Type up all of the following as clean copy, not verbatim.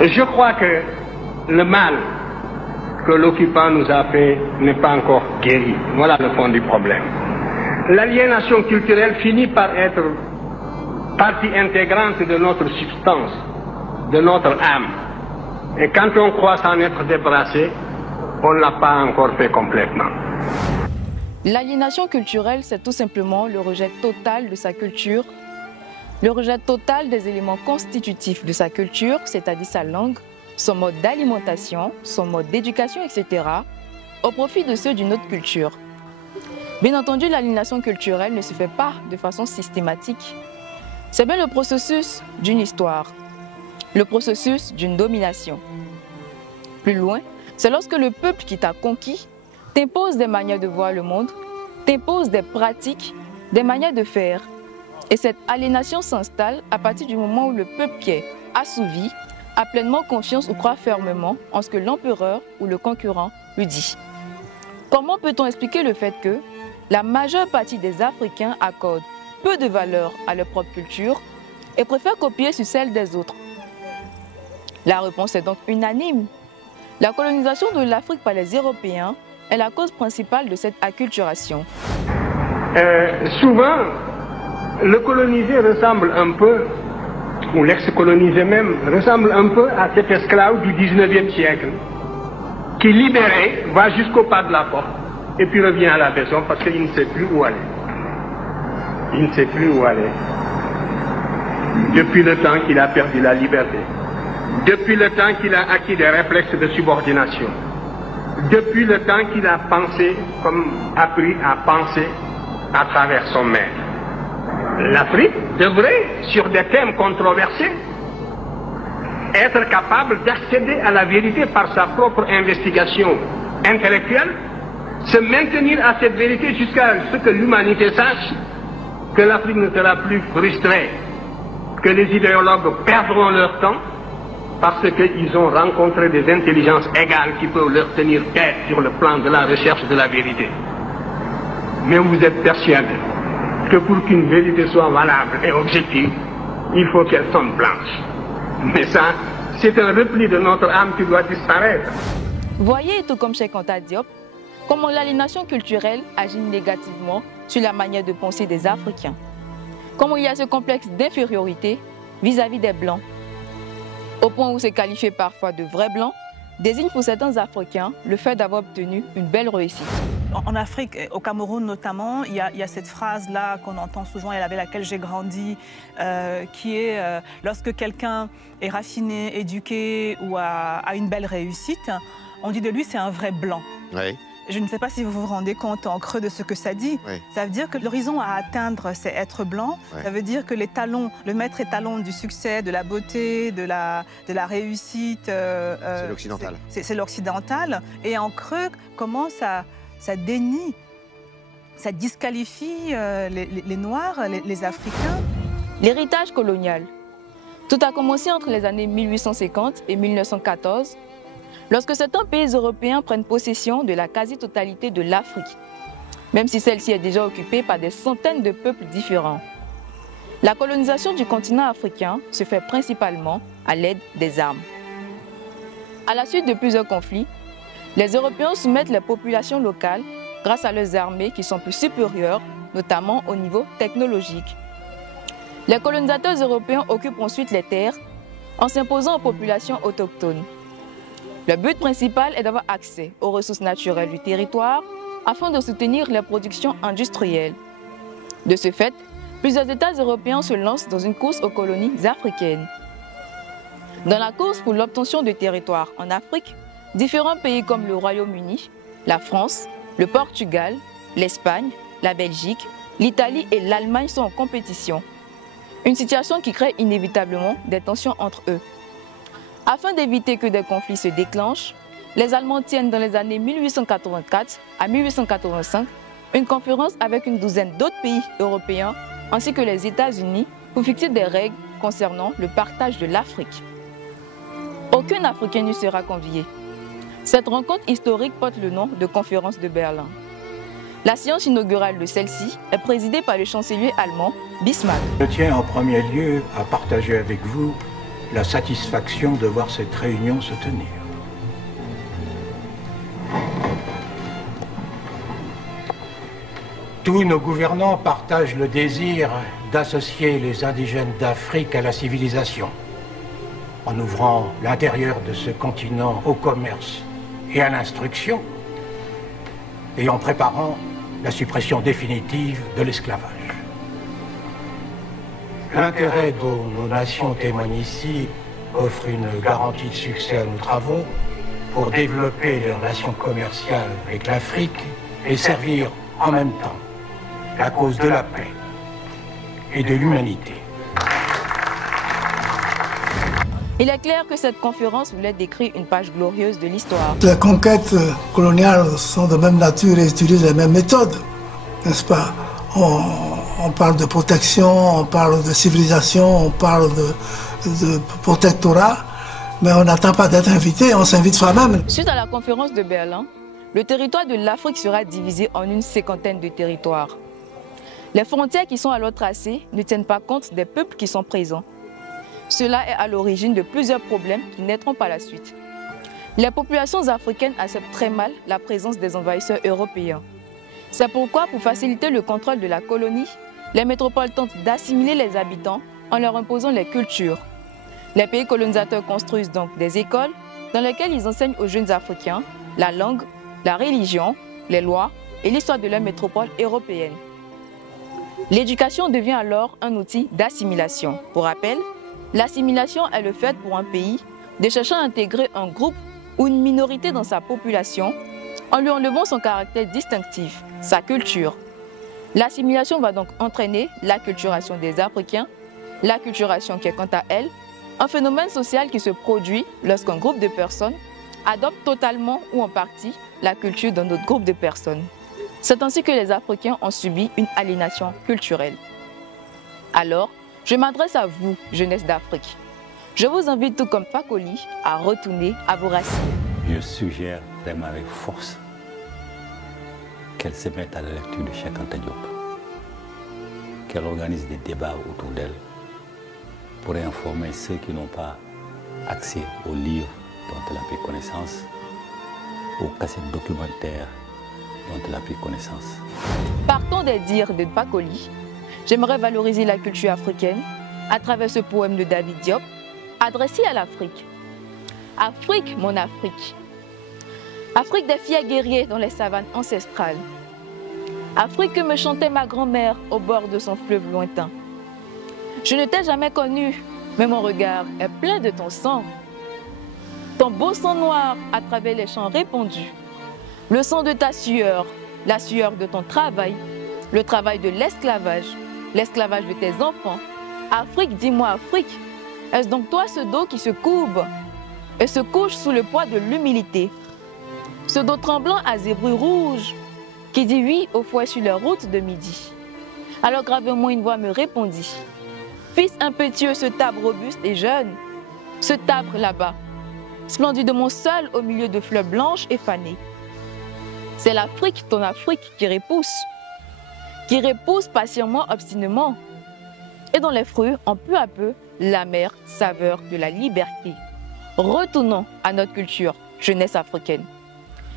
Je crois que le mal que l'occupant nous a fait n'est pas encore guéri. Voilà le fond du problème. L'aliénation culturelle finit par être partie intégrante de notre substance, de notre âme. Et quand on croit s'en être débarrassé, on ne l'a pas encore fait complètement. L'aliénation culturelle, c'est tout simplement le rejet total de sa culture, le rejet total des éléments constitutifs de sa culture, c'est-à-dire sa langue, son mode d'alimentation, son mode d'éducation, etc., au profit de ceux d'une autre culture. Bien entendu, l'aliénation culturelle ne se fait pas de façon systématique. C'est bien le processus d'une histoire, le processus d'une domination. Plus loin, c'est lorsque le peuple qui t'a conquis t'impose des manières de voir le monde, t'impose des pratiques, des manières de faire. Et cette aliénation s'installe à partir du moment où le peuple qui est assouvi a pleinement confiance ou croit fermement en ce que l'empereur ou le concurrent lui dit. Comment peut-on expliquer le fait que la majeure partie des Africains accordent peu de valeur à leur propre culture et préfèrent copier sur celle des autres? La réponse est donc unanime. La colonisation de l'Afrique par les Européens est la cause principale de cette acculturation. Souvent, le colonisé ressemble un peu, ou l'ex-colonisé même, ressemble un peu à cet esclave du 19e siècle, qui libéré va jusqu'au pas de la porte, et puis revient à la maison parce qu'il ne sait plus où aller. Il ne sait plus où aller. Depuis le temps qu'il a perdu la liberté, depuis le temps qu'il a acquis des réflexes de subordination, depuis le temps qu'il a pensé, comme appris à penser à travers son maître. L'Afrique devrait, sur des thèmes controversés, être capable d'accéder à la vérité par sa propre investigation intellectuelle, se maintenir à cette vérité jusqu'à ce que l'humanité sache que l'Afrique ne sera plus frustrée, que les idéologues perdront leur temps parce qu'ils ont rencontré des intelligences égales qui peuvent leur tenir tête sur le plan de la recherche de la vérité. Mais vous êtes persuadé que pour qu'une vérité soit valable et objective, il faut qu'elle sonne blanche. Mais ça, c'est un repli de notre âme qui doit disparaître. Voyez, tout comme Cheikh Anta Diop, comment l'aliénation culturelle agit négativement sur la manière de penser des Africains. Comment il y a ce complexe d'infériorité vis-à-vis des Blancs, au point où c'est qualifié parfois de vrais Blancs, désigne pour certains Africains le fait d'avoir obtenu une belle réussite. En Afrique, au Cameroun notamment, il y a cette phrase-là qu'on entend souvent et avec laquelle j'ai grandi, qui est lorsque quelqu'un est raffiné, éduqué ou a une belle réussite, on dit de lui c'est un vrai blanc. Oui. Je ne sais pas si vous vous rendez compte en creux de ce que ça dit. Oui. Ça veut dire que l'horizon à atteindre, c'est être blanc. Oui. Ça veut dire que les talons, le maître étalon du succès, de la beauté, de la réussite... c'est l'occidental. C'est l'occidental. Et en creux, comment ça dénie, ça disqualifie les Noirs, les Africains. L'héritage colonial. Tout a commencé entre les années 1850 et 1914, lorsque certains pays européens prennent possession de la quasi-totalité de l'Afrique, même si celle-ci est déjà occupée par des centaines de peuples différents. La colonisation du continent africain se fait principalement à l'aide des armes. À la suite de plusieurs conflits, les Européens soumettent les populations locales grâce à leurs armées qui sont plus supérieures, notamment au niveau technologique. Les colonisateurs européens occupent ensuite les terres en s'imposant aux populations autochtones. Le but principal est d'avoir accès aux ressources naturelles du territoire afin de soutenir les productions industrielles. De ce fait, plusieurs États européens se lancent dans une course aux colonies africaines. Dans la course pour l'obtention de territoires en Afrique, différents pays comme le Royaume-Uni, la France, le Portugal, l'Espagne, la Belgique, l'Italie et l'Allemagne sont en compétition. Une situation qui crée inévitablement des tensions entre eux. Afin d'éviter que des conflits se déclenchent, les Allemands tiennent dans les années 1884 à 1885 une conférence avec une douzaine d'autres pays européens ainsi que les États-Unis pour fixer des règles concernant le partage de l'Afrique. Aucun Africain n'y sera convié. Cette rencontre historique porte le nom de Conférence de Berlin. La séance inaugurale de celle-ci est présidée par le chancelier allemand Bismarck. Je tiens en premier lieu à partager avec vous la satisfaction de voir cette réunion se tenir. Tous nos gouvernants partagent le désir d'associer les indigènes d'Afrique à la civilisation, en ouvrant l'intérieur de ce continent au commerce et à l'instruction, et en préparant la suppression définitive de l'esclavage. L'intérêt dont nos nations témoignent ici offre une garantie de succès à nos travaux pour développer les relations commerciales avec l'Afrique et servir en même temps la cause de la paix et de l'humanité. Il est clair que cette conférence voulait décrire une page glorieuse de l'histoire. Les conquêtes coloniales sont de même nature et utilisent les mêmes méthodes, n'est-ce pas? On parle de protection, on parle de civilisation, on parle de protectorat, mais on n'attend pas d'être invité, on s'invite soi-même. Suite à la conférence de Berlin, le territoire de l'Afrique sera divisé en une cinquantaine de territoires. Les frontières qui sont alors tracées ne tiennent pas compte des peuples qui sont présents. Cela est à l'origine de plusieurs problèmes qui naîtront par la suite. Les populations africaines acceptent très mal la présence des envahisseurs européens. C'est pourquoi, pour faciliter le contrôle de la colonie, les métropoles tentent d'assimiler les habitants en leur imposant les cultures. Les pays colonisateurs construisent donc des écoles dans lesquelles ils enseignent aux jeunes Africains la langue, la religion, les lois et l'histoire de leur métropole européenne. L'éducation devient alors un outil d'assimilation. Pour rappel, l'assimilation est le fait pour un pays de chercher à intégrer un groupe ou une minorité dans sa population en lui enlevant son caractère distinctif, sa culture. L'assimilation va donc entraîner l'acculturation des Africains, l'acculturation qui est quant à elle un phénomène social qui se produit lorsqu'un groupe de personnes adopte totalement ou en partie la culture d'un autre groupe de personnes. C'est ainsi que les Africains ont subi une aliénation culturelle. Alors, je m'adresse à vous, jeunesse d'Afrique. Je vous invite, tout comme Fakoli, à retourner à vos racines. Je suggère vraiment avec force qu'elle se mette à la lecture de Cheikh Anta Diop, qu'elle organise des débats autour d'elle pour informer ceux qui n'ont pas accès aux livres dont elle a pris connaissance, aux cassettes documentaires dont elle a pris connaissance. Partant des dires de Fakoli, j'aimerais valoriser la culture africaine à travers ce poème de David Diop, adressé à l'Afrique. Afrique, mon Afrique. Afrique des fiers guerriers dans les savanes ancestrales. Afrique que me chantait ma grand-mère au bord de son fleuve lointain. Je ne t'ai jamais connue, mais mon regard est plein de ton sang. Ton beau sang noir à travers les champs répandus. Le sang de ta sueur, la sueur de ton travail, le travail de l'esclavage, l'esclavage de tes enfants. Afrique, dis-moi Afrique, est-ce donc toi ce dos qui se courbe et se couche sous le poids de l'humilité? Ce dos tremblant à zébrure rouge, qui dit oui au fouet sur la route de midi. Alors gravement une voix me répondit. Fils impétueux, ce tabre robuste et jeune, ce tabre là-bas, splendidement seul au milieu de fleurs blanches et fanées. C'est l'Afrique, ton Afrique, qui repousse patiemment, obstinément, et dont les fruits ont peu à peu l'amère saveur de la liberté. Retournons à notre culture, jeunesse africaine.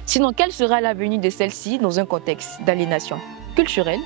Sinon, quelle sera l'avenue de celle-ci dans un contexte d'aliénation culturelle?